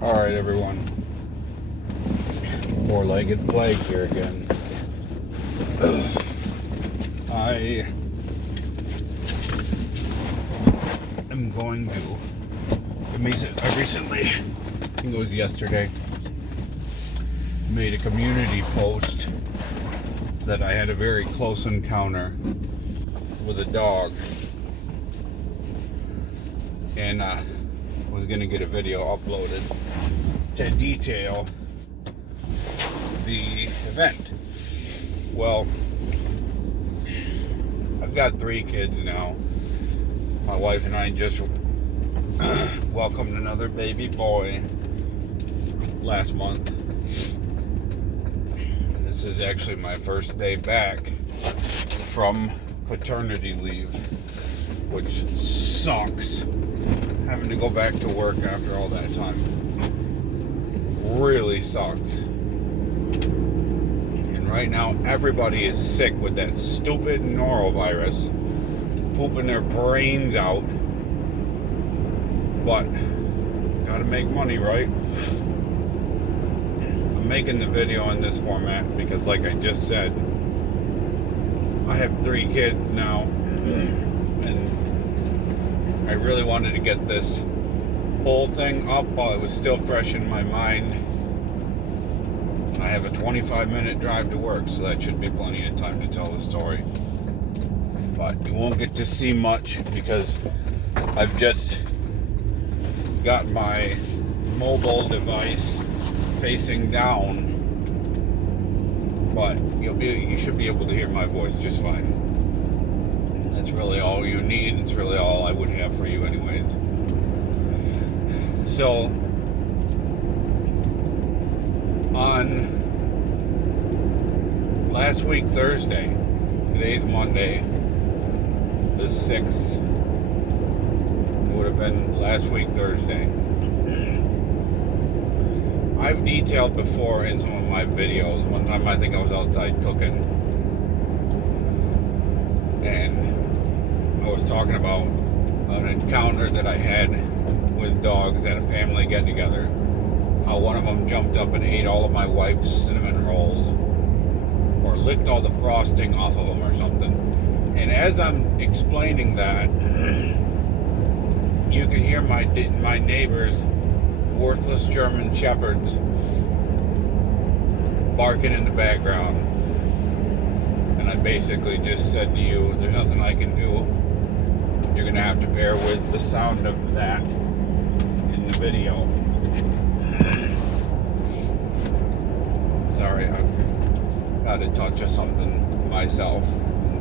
Alright, everyone. Four-legged plague here again. I am going to... I recently, I think it was yesterday, made a community post that I had a very close encounter with a dog. And was going to get a video uploaded to detail the event. Well, I've got 3 kids now. My wife and I just welcomed another baby boy last month. This is actually my first day back from paternity leave, which sucks. Having to go back to work after all that time really sucks. And right now everybody is sick with that stupid norovirus, pooping their brains out. But gotta make money, right? I'm making the video in this format because, like I just said, I have 3 kids now, and I really wanted to get this whole thing up while it was still fresh in my mind. I have a 25-minute drive to work, so that should be plenty of time to tell the story. But you won't get to see much because I've just got my mobile device facing down. But you should be able to hear my voice just fine. That's really all you need. It's really all I would have for you anyways. So, on last week Thursday, today's Monday, the 6th, it would have been last week Thursday. I've detailed before in some of my videos. One time I think I was outside cooking, and I was talking about an encounter that I had with dogs at a family get-together. How one of them jumped up and ate all of my wife's cinnamon rolls, or licked all the frosting off of them or something. And as I'm explaining that, you can hear my neighbor's worthless German shepherds barking in the background. And I basically just said to you, there's nothing I can do. You're going to have to bear with the sound of that in the video. Sorry, I've got a touch of something myself.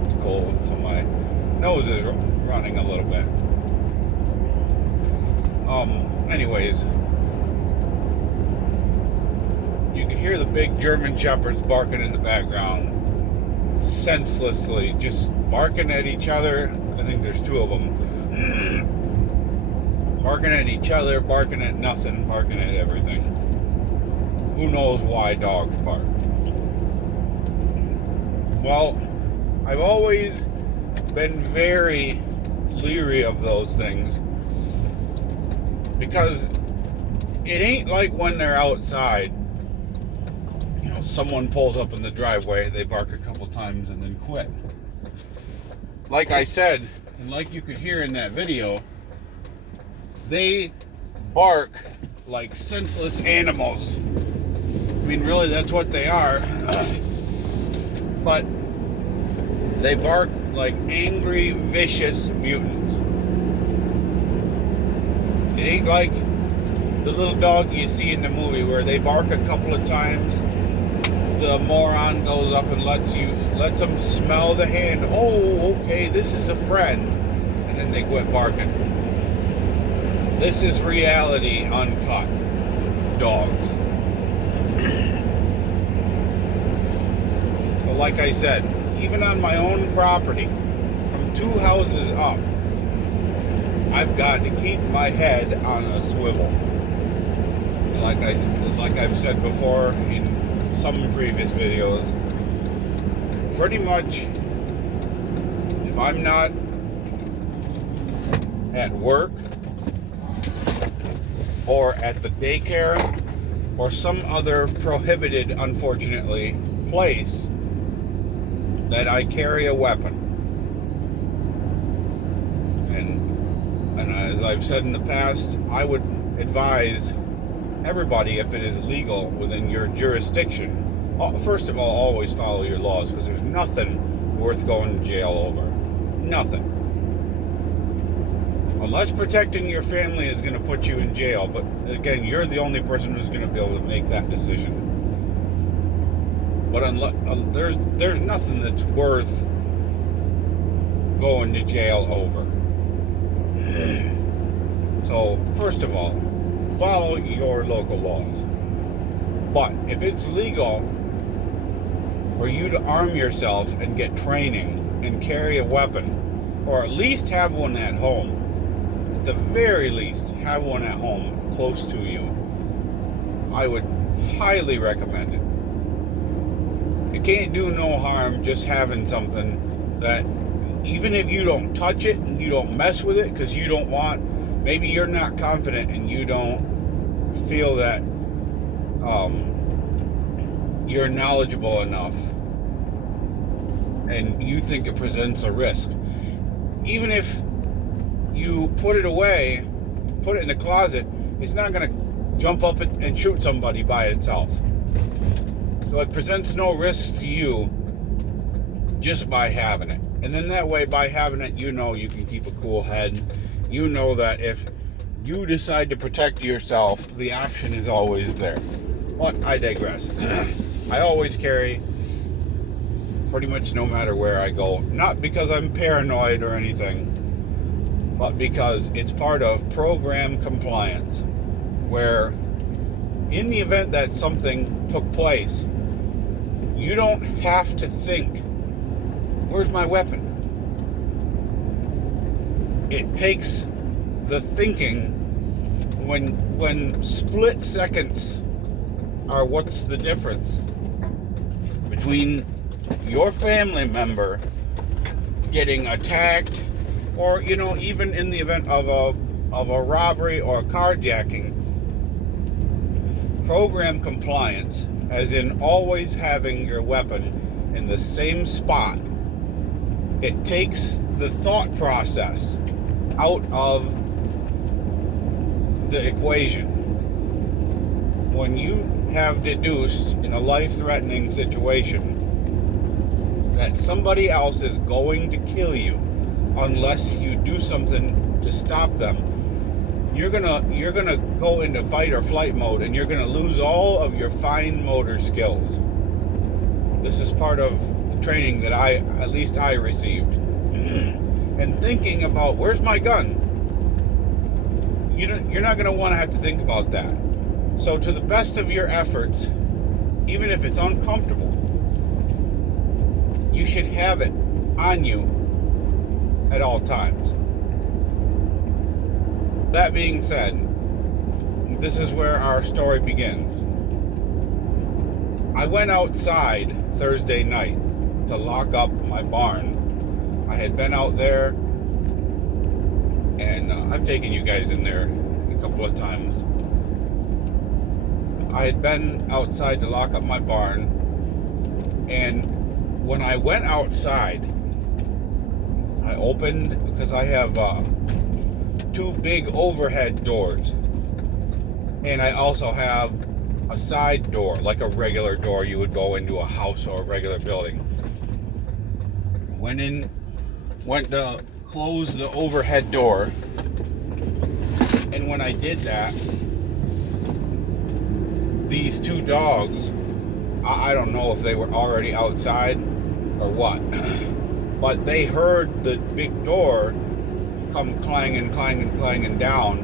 It's cold, so my nose is running a little bit. Anyways, you can hear the big German shepherds barking in the background, senselessly, just barking at each other. I think there's 2 of them. Barking at each other, barking at nothing, barking at everything. Who knows why dogs bark? Well, I've always been very leery of those things, because it ain't like when they're outside. You know, someone pulls up in the driveway, they bark a couple times and then quit. Like I said, and like you could hear in that video, they bark like senseless animals. I mean, really, that's what they are. But they bark like angry, vicious mutants. It ain't like the little dog you see in the movie where they bark a couple of times, the moron goes up and lets them smell the hand. Oh, okay, this is a friend. And then they quit barking. This is reality uncut. Dogs. But like I said, even on my own property, from 2 houses up, I've got to keep my head on a swivel. And like I've said before in some previous videos, pretty much if I'm not at work, or at the daycare or some other prohibited, unfortunately, place that I carry a weapon. And as I've said in the past, I would advise everybody, if it is legal within your jurisdiction, first of all, always follow your laws, because there's nothing worth going to jail over. Nothing. Unless protecting your family is going to put you in jail. But again, you're the only person who's going to be able to make that decision. But there's nothing that's worth going to jail over. So, first of all, follow your local laws. But if it's legal for you to arm yourself and get training and carry a weapon, or at least have one at home, at the very least, have one at home close to you, I would highly recommend it. It can't do no harm just having something that, even if you don't touch it and you don't mess with it because you don't want, maybe you're not confident and you don't feel that you're knowledgeable enough and you think it presents a risk. Even if you put it away, put it in the closet, it's not going to jump up and shoot somebody by itself. So it presents no risk to you just by having it. And then that way, by having it, you know you can keep a cool head. You know that if you decide to protect yourself, the option is always there. But I digress. I always carry, pretty much no matter where I go. Not because I'm paranoid or anything, but because it's part of program compliance, where in the event that something took place, you don't have to think, where's my weapon? It takes the thinking when split seconds are what's the difference between your family member getting attacked, or even in the event of a robbery or carjacking. Program compliance, as in always having your weapon in the same spot, it takes the thought process out of the equation. When you have deduced in a life-threatening situation that somebody else is going to kill you unless you do something to stop them, you're gonna go into fight or flight mode, and you're gonna lose all of your fine motor skills. This is part of the training that at least I received. And thinking about, where's my gun? You're not gonna want to have to think about that. So to the best of your efforts, even if it's uncomfortable, you should have it on you at all times. That being said, this is where our story begins. I went outside Thursday night to lock up my barn. I had been out there, and I've taken you guys in there a couple of times. I had been outside to lock up my barn, and when I went outside, I opened, because I have two big overhead doors, and I also have a side door, like a regular door you would go into a house or a regular building. Went to close the overhead door, and when I did that, these two dogs, I don't know if they were already outside or what, but they heard the big door come clanging down,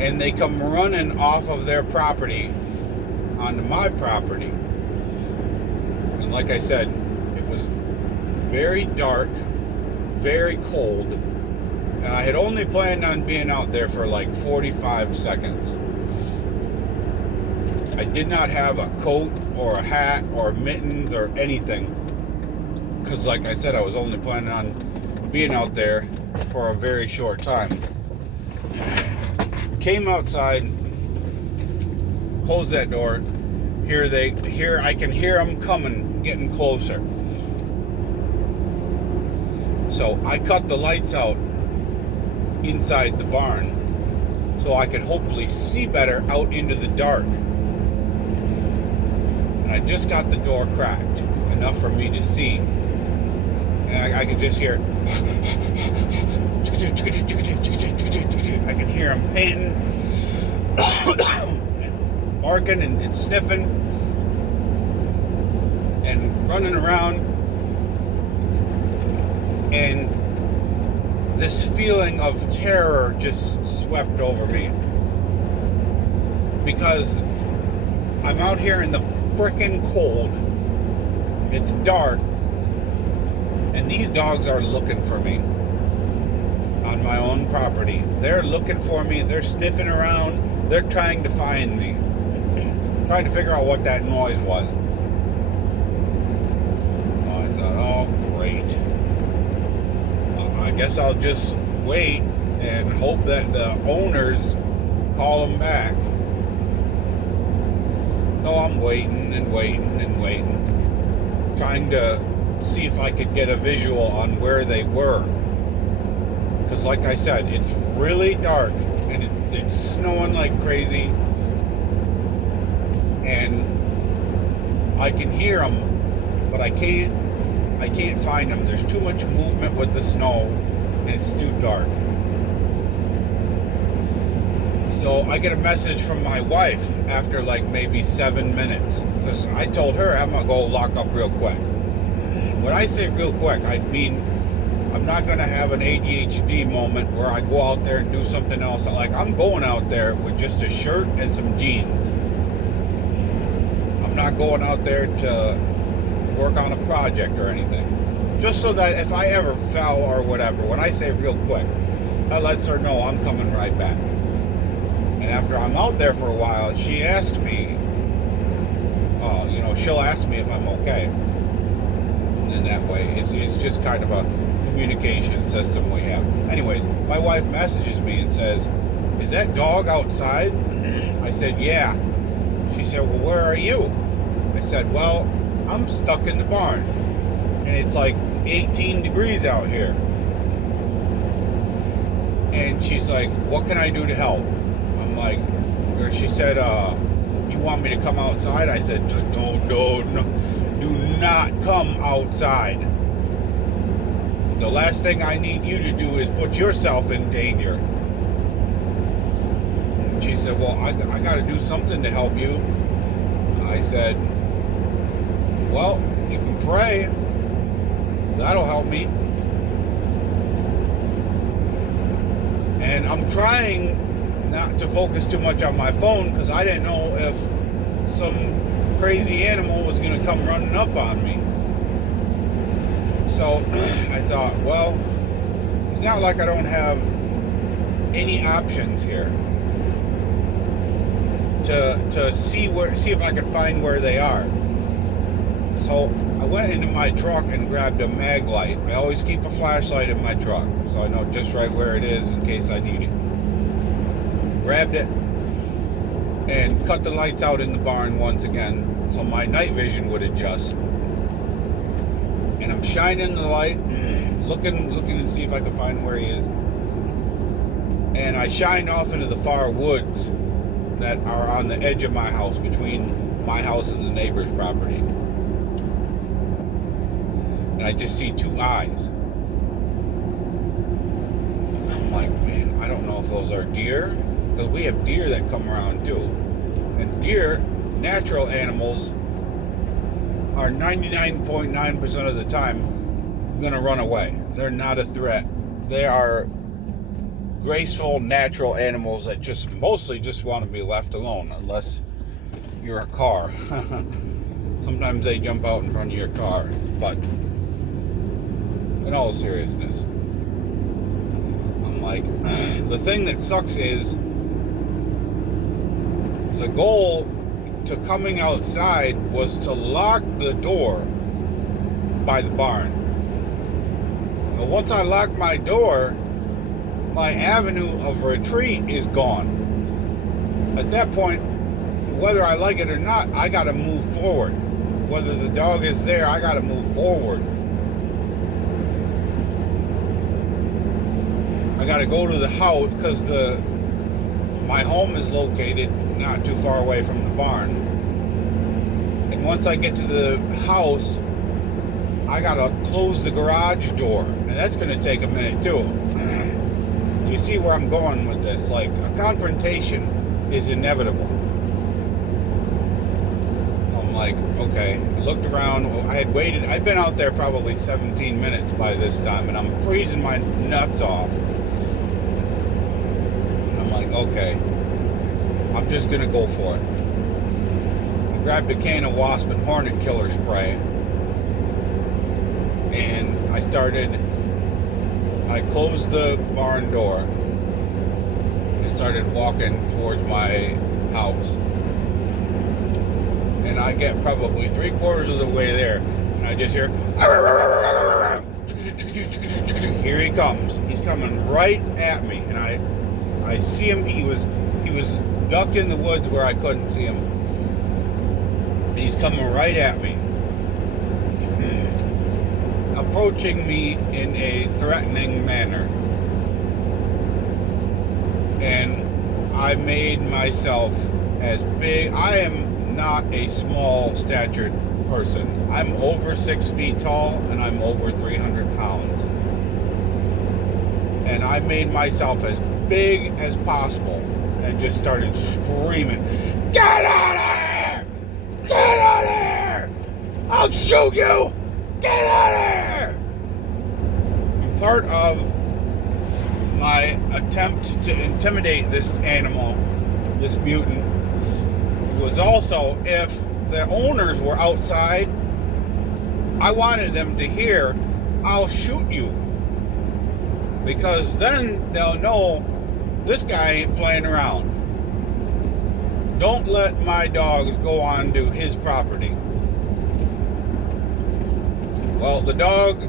and they come running off of their property onto my property. And like I said, it was very dark, very cold, and I had only planned on being out there for like 45 seconds. I did not have a coat or a hat or mittens or anything, because like I said, I was only planning on being out there for a very short time. came outside, closed that door. I can hear them coming, getting closer. So I cut the lights out inside the barn so I could hopefully see better out into the dark. And I just got the door cracked enough for me to see. And I could just hear I can hear him panting and barking and sniffing and running around, and this feeling of terror just swept over me because I'm out here in the frickin' cold. It's dark, and these dogs are looking for me on my own property. They're looking for me. They're sniffing around. They're trying to find me, trying to figure out what that noise was. Oh, I thought, oh, great. I guess I'll just wait and hope that the owners call them back. So I'm waiting and waiting and waiting, trying to see if I could get a visual on where they were. Because like I said, it's really dark and it's snowing like crazy, and I can hear them, but I can't find them. There's too much movement with the snow and it's too dark. So I get a message from my wife after like maybe 7 minutes, because I told her I'm gonna go lock up real quick. When I say real quick, I mean I'm not gonna have an ADHD moment where I go out there and do something else. Like, I'm going out there with just a shirt and some jeans. I'm not going out there to work on a project or anything. Just so that if I ever fell or whatever, when I say real quick, that lets her know I'm coming right back. And after I'm out there for a while, she asked me, she'll ask me if I'm okay. And in that way, it's just kind of a communication system we have. Anyways, my wife messages me and says, "Is that dog outside?" I said, "Yeah." She said, "Well, where are you?" I said, "Well, I'm stuck in the barn, and it's like 18 degrees out here." And she's like, "What can I do to help?" I'm like, or she said, "You want me to come outside?" I said, no, do not come outside. The last thing I need you to do is put yourself in danger. And she said, "Well, I got to do something to help you." I said, "Well, you can pray. That'll help me." And I'm trying not to focus too much on my phone because I didn't know if some crazy animal was going to come running up on me. So I thought, well, it's not like I don't have any options here to see if I could find where they are. So I went into my truck and grabbed a mag light. I always keep a flashlight in my truck, so I know just right where it is in case I need it. Grabbed it and cut the lights out in the barn once again so my night vision would adjust. And I'm shining the light, looking to see if I can find where he is. And I shined off into the far woods that are on the edge of my house, between my house and the neighbor's property. And I just see two eyes. I'm like, man, I don't know if those are deer, because we have deer that come around too. And deer, natural animals, are 99.9% of the time gonna run away. They're not a threat. They are graceful, natural animals that just mostly just want to be left alone, unless you're a car. Sometimes they jump out in front of your car, but in all seriousness, I'm like, the thing that sucks is the goal to coming outside was to lock the door by the barn. But once I lock my door, my avenue of retreat is gone. At that point, whether I like it or not, I gotta move forward. Whether the dog is there, I gotta move forward. I gotta go to the house because my home is located not too far away from the barn. And once I get to the house, I gotta close the garage door, and that's gonna take a minute too. You see where I'm going with this? Like, a confrontation is inevitable. I'm like, okay. I looked around. I had waited. I'd been out there probably 17 minutes by this time, and I'm freezing my nuts off. And I'm like, okay. I'm just gonna go for it. I grabbed a can of wasp and hornet killer spray, and I closed the barn door and started walking towards my house. And I get probably 3/4 of the way there, and I just hear, here he comes. He's coming right at me, and I see him. He was ducked in the woods where I couldn't see him, and he's coming right at me, approaching me in a threatening manner. And I made myself as big. I am not a small statured person. I'm over 6 feet tall, and I'm over 300 pounds. And I made myself as big as possible and just started screaming, "Get out of here! Get out of here! I'll shoot you! Get out of here!" And part of my attempt to intimidate this animal, this mutant, was also, if the owners were outside, I wanted them to hear, "I'll shoot you." Because then they'll know this guy ain't playing around. Don't let my dogs go on to his property. Well, the dog,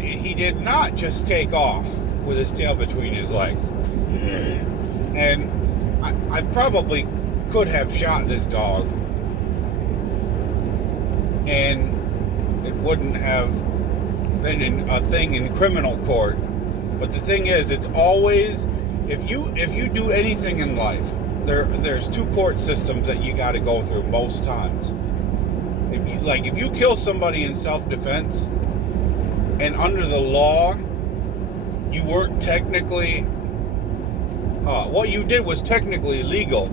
he did not just take off with his tail between his legs. And I probably could have shot this dog, and it wouldn't have been a thing in criminal court. But the thing is, it's always, if you do anything in life, there's two court systems that you got to go through most times. If you kill somebody in self-defense, and under the law, you weren't technically, what you did was technically legal.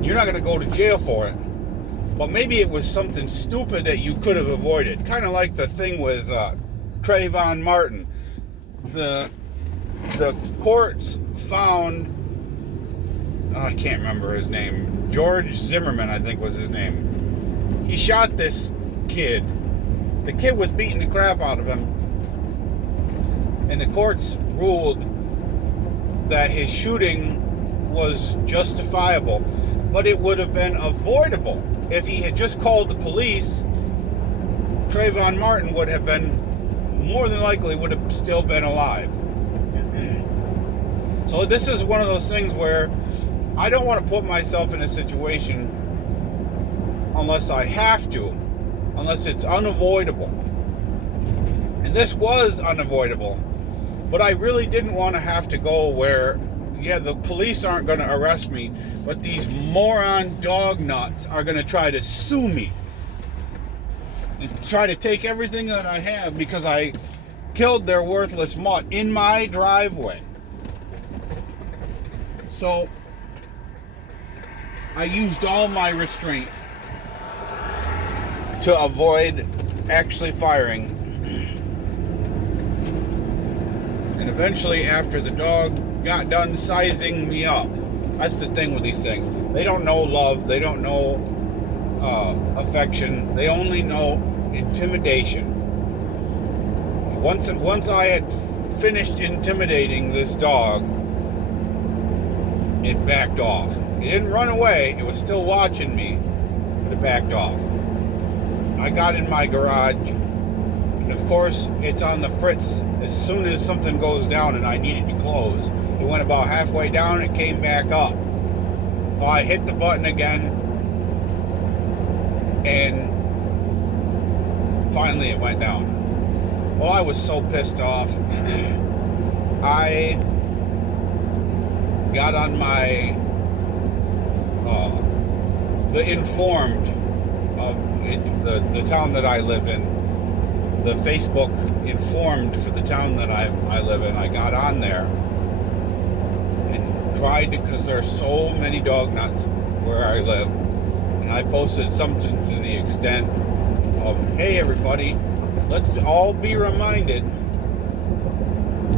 You're not going to go to jail for it. But maybe it was something stupid that you could have avoided. Kind of like the thing with Trayvon Martin. The courts found, I can't remember his name, George Zimmerman, I think was his name. He shot this kid. The kid was beating the crap out of him, and the courts ruled that his shooting was justifiable, but it would have been avoidable. If he had just called the police, Trayvon Martin would have been, more than likely, would have still been alive. So this is one of those things where I don't want to put myself in a situation unless I have to, unless it's unavoidable. And this was unavoidable, but I really didn't want to have to go where, yeah, the police aren't going to arrest me, but these moron dog nuts are going to try to sue me and try to take everything that I have because I killed their worthless mutt in my driveway. So I used all my restraint to avoid actually firing. And eventually, after the dog got done sizing me up, that's the thing with these things. They don't know love. They don't know affection. They only know intimidation. Once I had finished intimidating this dog, it backed off. It didn't run away. It was still watching me, but it backed off. I got in my garage, and of course, it's on the fritz as soon as something goes down and I need it to close. It went about halfway down, it came back up. Well, I hit the button again, and finally it went down. Well, I was so pissed off. I got on my the informed of the town that I live in, the Facebook informed for the town that I live in. I got on there and tried to, because there are so many dog nuts where I live, and I posted something to the extent of, hey everybody, let's all be reminded,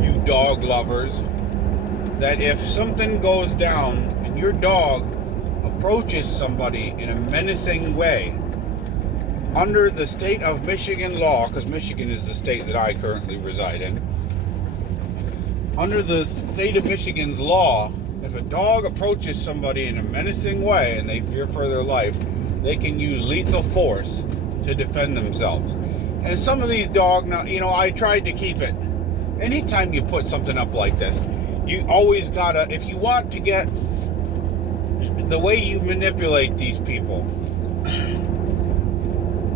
you dog lovers, that if something goes down and your dog approaches somebody in a menacing way, under the state of Michigan law, because Michigan is the state that I currently reside in, under the state of Michigan's law, if a dog approaches somebody in a menacing way and they fear for their life, they can use lethal force to defend themselves. And some of these I tried to keep it. Anytime you put something up like this, you always gotta, if you want to get the way you manipulate these people,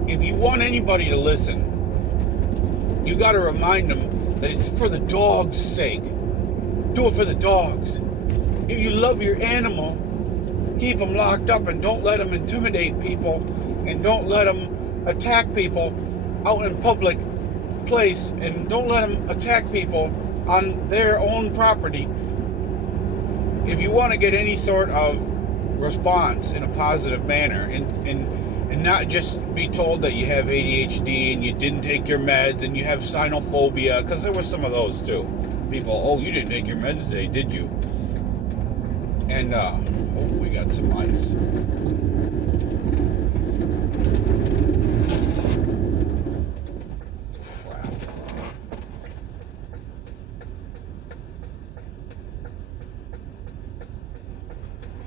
if you want anybody to listen, you got to remind them that it's for the dog's sake. Do it for the dogs. If you love your animal, keep them locked up and don't let them intimidate people, and don't let them attack people out in public place, and don't let them attack people on their own property. If you want to get any sort of response in a positive manner, and not just be told that you have ADHD and you didn't take your meds and you have cynophobia, because there were some of those too. People, oh, you didn't take your meds today, did you? And, we got some ice. Crap.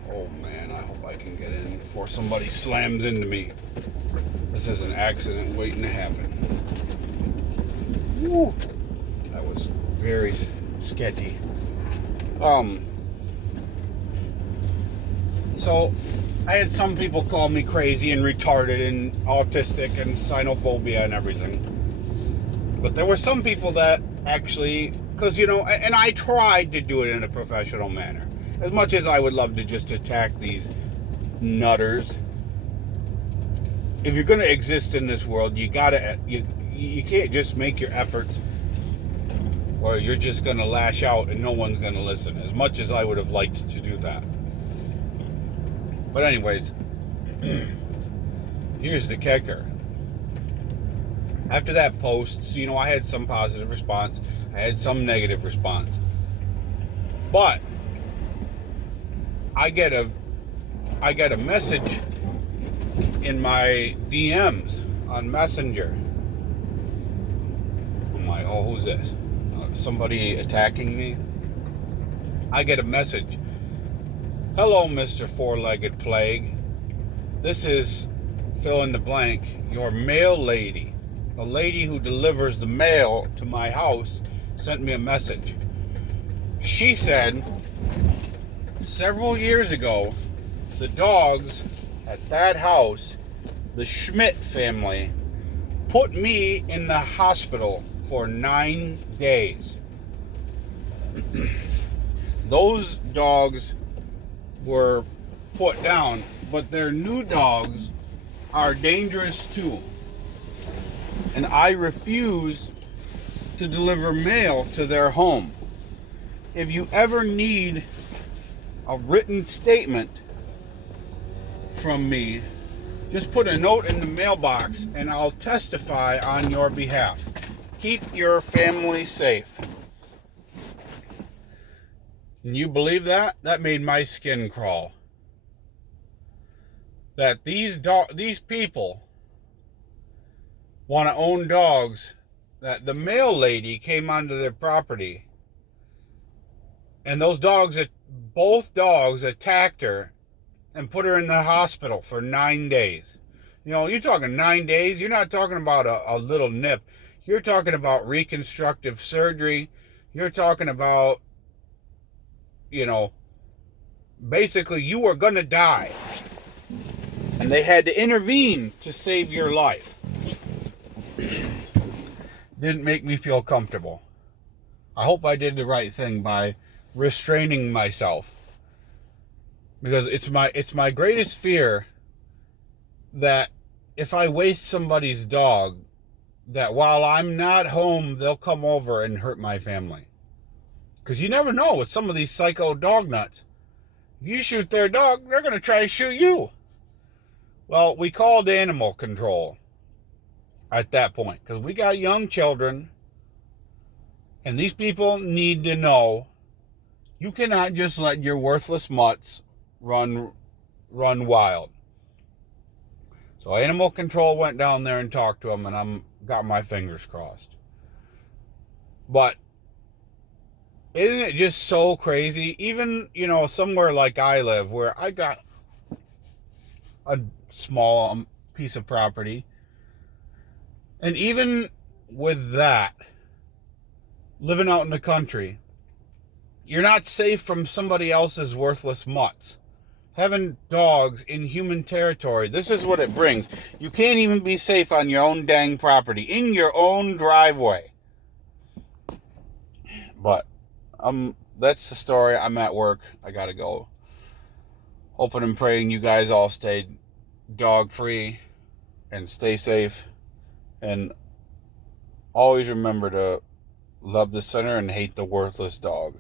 Oh man, I hope I can get in before somebody slams into me. This is an accident waiting to happen. Woo! That was very sketchy. So I had some people call me crazy and retarded and autistic and cynophobia and everything. But there were some people that actually, because, and I tried to do it in a professional manner. As much as I would love to just attack these nutters, if you're going to exist in this world, you can't just make your efforts, or you're just going to lash out and no one's going to listen. As much as I would have liked to do that. But anyways, here's the kicker. After that post, so, I had some positive response. I had some negative response. But I get a message in my DMs on Messenger. I'm like, oh, who's this? Somebody attacking me? I get a message. Hello, Mr. Four-Legged Plague. This is fill in the blank, your mail lady. The lady who delivers the mail to my house sent me a message. She said, several years ago, the dogs at that house, the Schmidt family, put me in the hospital for 9 days. Those dogs were put down, but their new dogs are dangerous too. And I refuse to deliver mail to their home. If you ever need a written statement from me, just put a note in the mailbox and I'll testify on your behalf. Keep your family safe. And you believe that? That made my skin crawl. That these people want to own dogs, that the mail lady came onto their property and both dogs attacked her and put her in the hospital for 9 days. You're talking 9 days. You're not talking about a little nip. You're talking about reconstructive surgery. You're talking about, basically you were gonna die. And they had to intervene to save your life. Didn't make me feel comfortable. I hope I did the right thing by restraining myself. Because it's my greatest fear that if I waste somebody's dog, that while I'm not home, they'll come over and hurt my family. Because you never know with some of these psycho dog nuts. If you shoot their dog, they're going to try to shoot you. Well, we called animal control at that point because we got young children, and these people need to know you cannot just let your worthless mutts run wild. So animal control went down there and talked to them, and I'm got my fingers crossed. But isn't it just so crazy? Even, somewhere like I live, where I got a small piece of property, and even with that, living out in the country, you're not safe from somebody else's worthless mutts. Having dogs in human territory, this is what it brings. You can't even be safe on your own dang property, in your own driveway. But that's the story. I'm at work. I gotta go. Hoping and praying you guys all stay dog free and stay safe. And always remember to love the sinner and hate the worthless dog.